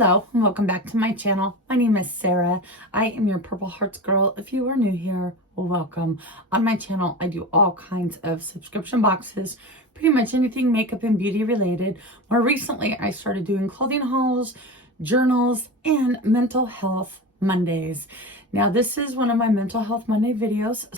Hello and welcome back to my channel. My name is Sarah. I am your Purple Hearts girl. If you are new here, welcome. On my channel, I do all kinds of subscription boxes, pretty much anything makeup and beauty related. More recently, I started doing clothing hauls, journals, and mental health Mondays. Now, this is one of my mental health Monday videos.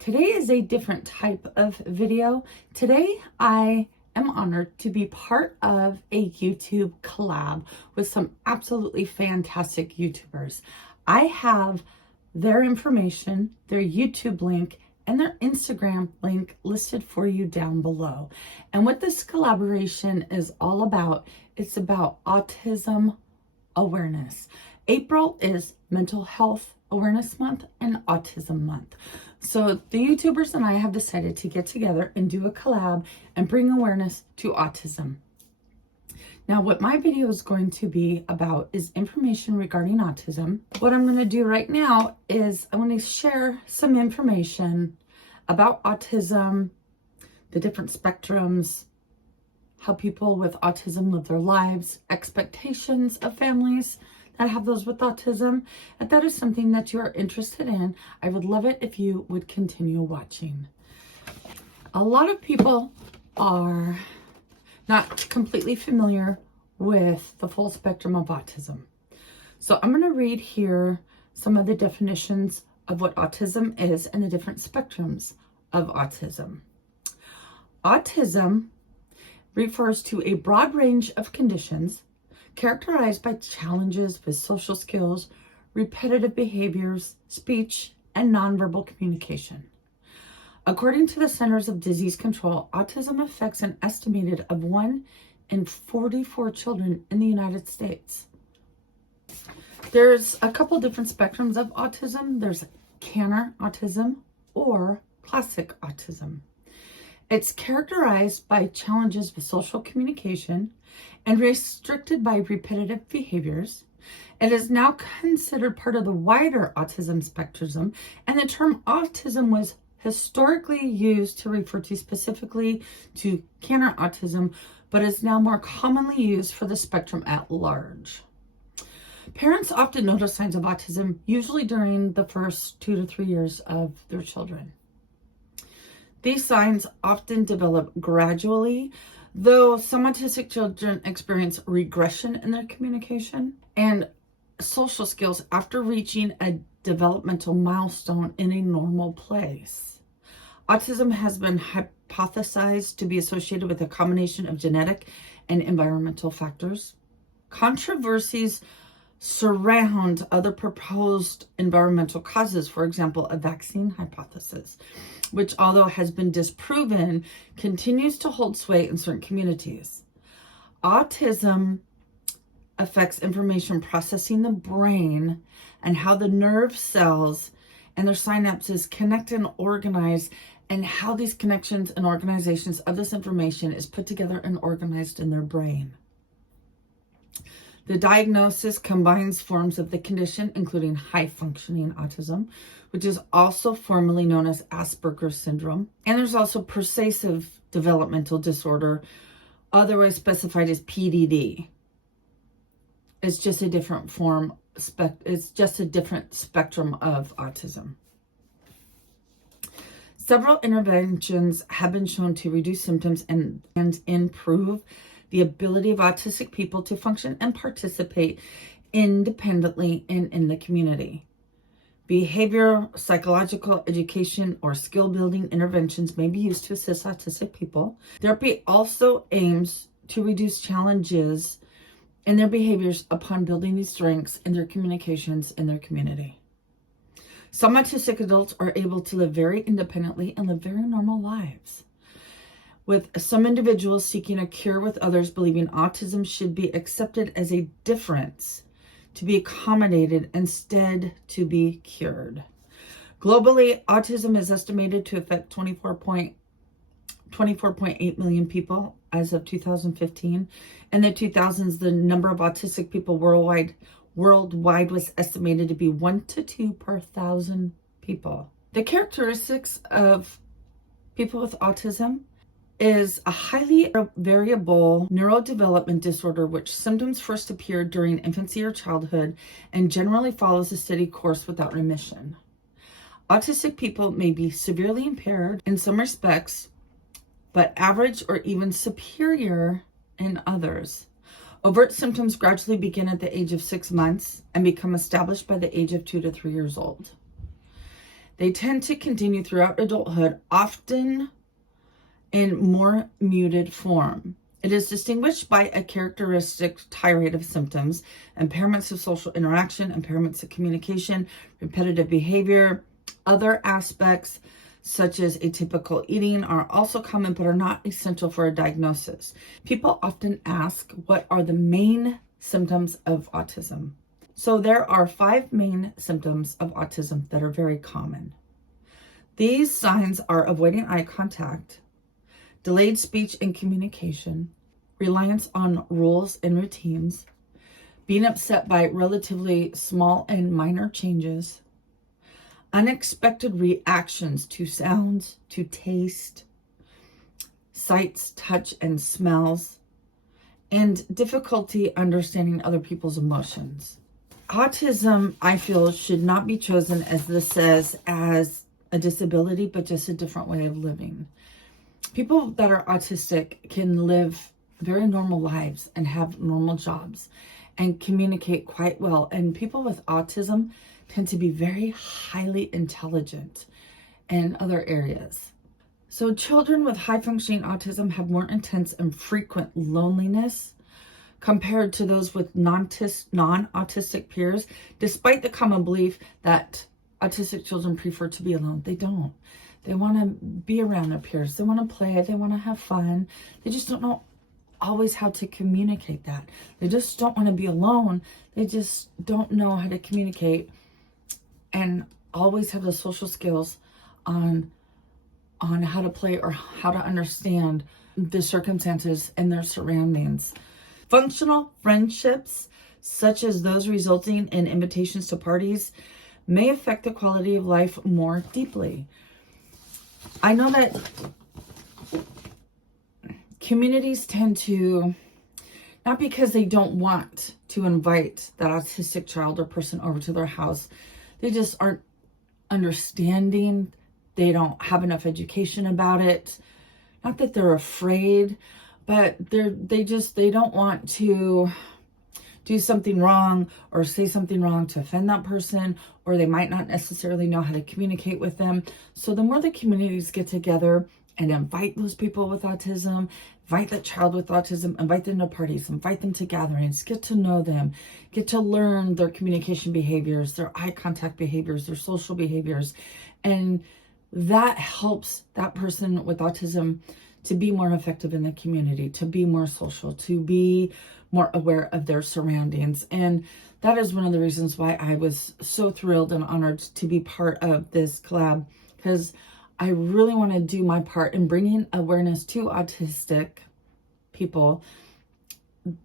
Today is a different type of video. Today, I am honored to be part of a YouTube collab with some absolutely fantastic YouTubers. I have their information, their YouTube link, and their Instagram link listed for you down below. And what this collaboration is all about, it's about autism awareness. April is Mental Health Awareness Month and Autism Month. So the YouTubers and I have decided to get together and do a collab and bring awareness to autism. Now, what my video is going to be about is information regarding autism. What I'm going to do right now is I want to share some information about autism, the different spectrums, how people with autism live their lives, expectations of families that have those with autism. If that is something that you are interested in, I would love it if you would continue watching. A lot of people are not completely familiar with the full spectrum of autism. So I'm going to read here some of the definitions of what autism is and the different spectrums of autism. Autism refers to a broad range of conditions characterized by challenges with social skills, repetitive behaviors, speech, and nonverbal communication. According to the Centers of Disease Control, autism affects an estimated of 1 in 44 children in the United States. There's a couple different spectrums of autism. There's Canner autism or classic autism. It's characterized by challenges with social communication and restricted by repetitive behaviors. It is now considered part of the wider autism spectrum, and the term autism was historically used to refer to specifically to Canner autism, but is now more commonly used for the spectrum at large. Parents often notice signs of autism, usually during the first 2 to 3 years of their children. These signs often develop gradually, though some autistic children experience regression in their communication and social skills after reaching a developmental milestone in a normal place. Autism has been hypothesized to be associated with a combination of genetic and environmental factors. Controversies surround other proposed environmental causes, for example, a vaccine hypothesis, which, although has been disproven, continues to hold sway in certain communities. Autism affects information processing the brain and how the nerve cells and their synapses connect and organize, and how these connections and organizations of this information is put together and organized in their brain. The diagnosis combines forms of the condition, including high-functioning autism, which is also formally known as Asperger's syndrome. And there's also pervasive developmental disorder, otherwise specified as PDD. It's just a different form, it's just a different spectrum of autism. Several interventions have been shown to reduce symptoms and improve the ability of autistic people to function and participate independently and in the community. Behavioral, psychological, education, or skill building interventions may be used to assist autistic people. Therapy also aims to reduce challenges in their behaviors upon building these strengths in their communications in their community. Some autistic adults are able to live very independently and live very normal lives, with some individuals seeking a cure, with others believing autism should be accepted as a difference to be accommodated instead to be cured. Globally, autism is estimated to affect 24.8 million people as of 2015. In the 2000s, the number of autistic people worldwide was estimated to be 1 to 2 per 1,000 people. The characteristics of people with autism is a highly variable neurodevelopment disorder which symptoms first appear during infancy or childhood and generally follows a steady course without remission. Autistic people may be severely impaired in some respects, but average or even superior in others. Overt symptoms gradually begin at the age of 6 months and become established by the age of 2 to 3 years old. They tend to continue throughout adulthood, often in more muted form. It is distinguished by a characteristic tirade of symptoms, impairments of social interaction, impairments of communication, repetitive behavior. Other aspects, such as atypical eating, are also common but are not essential for a diagnosis. People often ask, what are the main symptoms of autism? So there are 5 main symptoms of autism that are very common. These signs are avoiding eye contact, delayed speech and communication, reliance on rules and routines, being upset by relatively small and minor changes, unexpected reactions to sounds, to taste, sights, touch, and smells, and difficulty understanding other people's emotions. Autism, I feel, should not be chosen, as this says, as a disability, but just a different way of living. People that are autistic can live very normal lives and have normal jobs and communicate quite well. And people with autism tend to be very highly intelligent in other areas. So children with high functioning autism have more intense and frequent loneliness compared to those with non-autistic peers, despite the common belief that autistic children prefer to be alone. They don't. They want to be around their peers. They want to play. They want to have fun. They just don't know always how to communicate that. They just don't want to be alone. They just don't know how to communicate and always have the social skills on how to play or how to understand the circumstances and their surroundings. Functional friendships, such as those resulting in invitations to parties, may affect the quality of life more deeply. I know that communities tend to, not because they don't want to invite that autistic child or person over to their house, they just aren't understanding. They don't have enough education about it. Not that they're afraid, but they don't want to do something wrong or say something wrong to offend that person, or they might not necessarily know how to communicate with them. So the more the communities get together and invite those people with autism, invite that child with autism, invite them to parties, invite them to gatherings, get to know them, get to learn their communication behaviors, their eye contact behaviors, their social behaviors. And that helps that person with autism to be more effective in the community, to be more social, to be more aware of their surroundings. And that is one of the reasons why I was so thrilled and honored to be part of this collab, because I really want to do my part in bringing awareness to autistic people,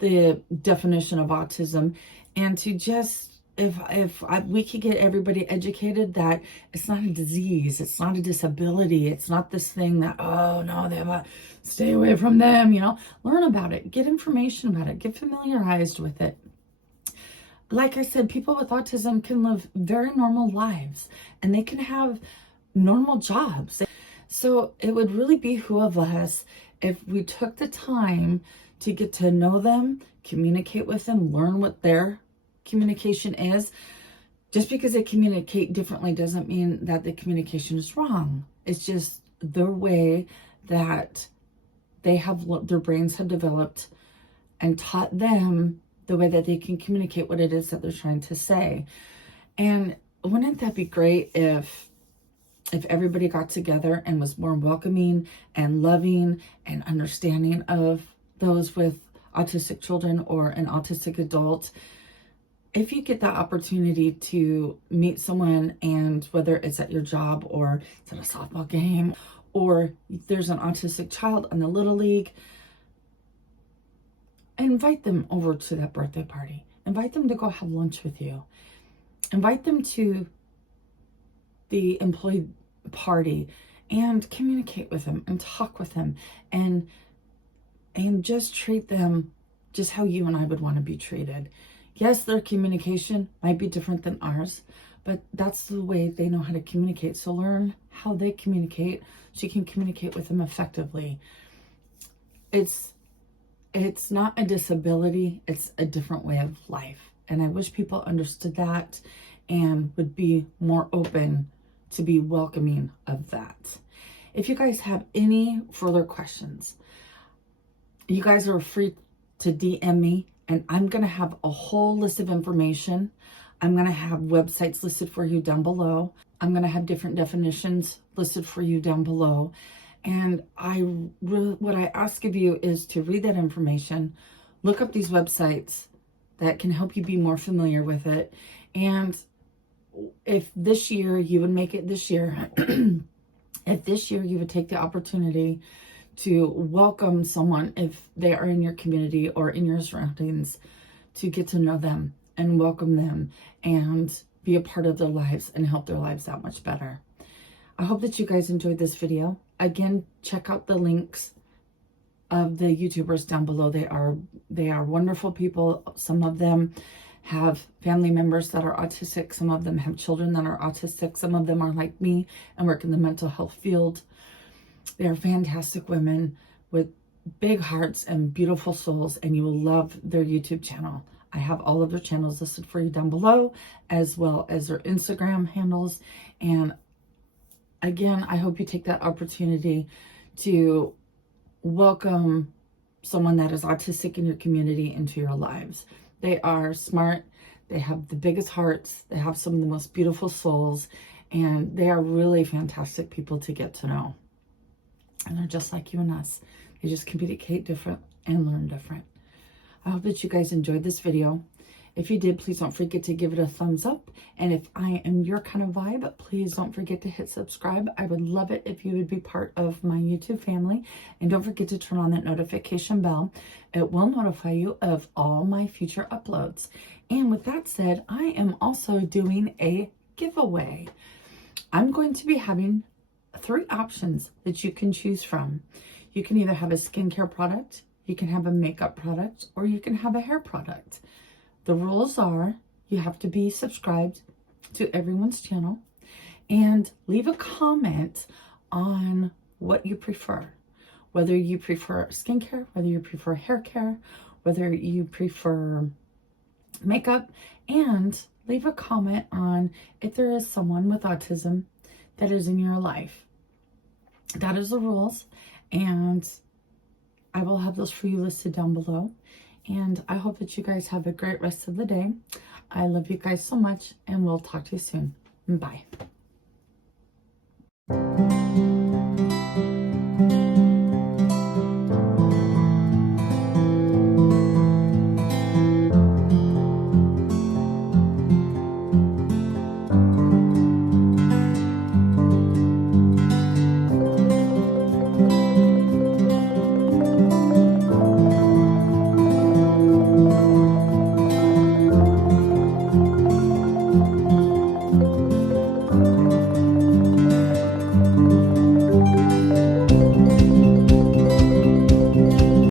the definition of autism, and to just, we could get everybody educated that it's not a disease, it's not a disability, it's not this thing that, oh no, they have stay away from them, learn about it, get information about it, get familiarized with it. Like I said, people with autism can live very normal lives and they can have normal jobs. So it would really behoove us if we took the time to get to know them, communicate with them, learn what their communication is. Just because they communicate differently doesn't mean that the communication is wrong. It's just the way that their brains have developed and taught them the way that they can communicate what it is that they're trying to say. And wouldn't that be great if everybody got together and was more welcoming and loving and understanding of those with autistic children or an autistic adult? If you get that opportunity to meet someone, and whether it's at your job or it's at a softball game, or there's an autistic child in the Little League, invite them over to that birthday party. Invite them to go have lunch with you. Invite them to the employee party and communicate with them and talk with them and just treat them just how you and I would want to be treated. Yes, their communication might be different than ours, but that's the way they know how to communicate. So learn how they communicate so you can communicate with them effectively. It's not a disability, it's a different way of life. And I wish people understood that and would be more open to be welcoming of that. If you guys have any further questions, you guys are free to DM me, and I'm going to have a whole list of information. I'm going to have websites listed for you down below. I'm going to have different definitions listed for you down below. And what I ask of you is to read that information, look up these websites that can help you be more familiar with it. And if this year you would make it this year, if this year you would take the opportunity to welcome someone, if they are in your community or in your surroundings, to get to know them and welcome them and be a part of their lives and help their lives that much better. I hope that you guys enjoyed this video. Again, check out the links of the YouTubers down below. They are wonderful people. Some of them have family members that are autistic. Some of them have children that are autistic. Some of them are like me and work in the mental health field. They are fantastic women with big hearts and beautiful souls, and you will love their YouTube channel. I have all of their channels listed for you down below, as well as their Instagram handles. And again, I hope you take that opportunity to welcome someone that is autistic in your community into your lives. They are smart. They have the biggest hearts. They have some of the most beautiful souls, and they are really fantastic people to get to know. And they're just like you and us. They just communicate different and learn different. I hope that you guys enjoyed this video. If you did, please don't forget to give it a thumbs up. And if I am your kind of vibe, please don't forget to hit subscribe. I would love it if you would be part of my YouTube family. And don't forget to turn on that notification bell. It will notify you of all my future uploads. And with that said, I am also doing a giveaway. I'm going to be having 3 options that you can choose from. You can either have a skincare product, you can have a makeup product, or you can have a hair product. The rules are you have to be subscribed to everyone's channel and leave a comment on what you prefer. Whether you prefer skincare, whether you prefer hair care, whether you prefer makeup, and leave a comment on if there is someone with autism that is in your life. That is the rules, and I will have those for you listed down below. And I hope that you guys have a great rest of the day. I love you guys so much, and we'll talk to you soon. Bye.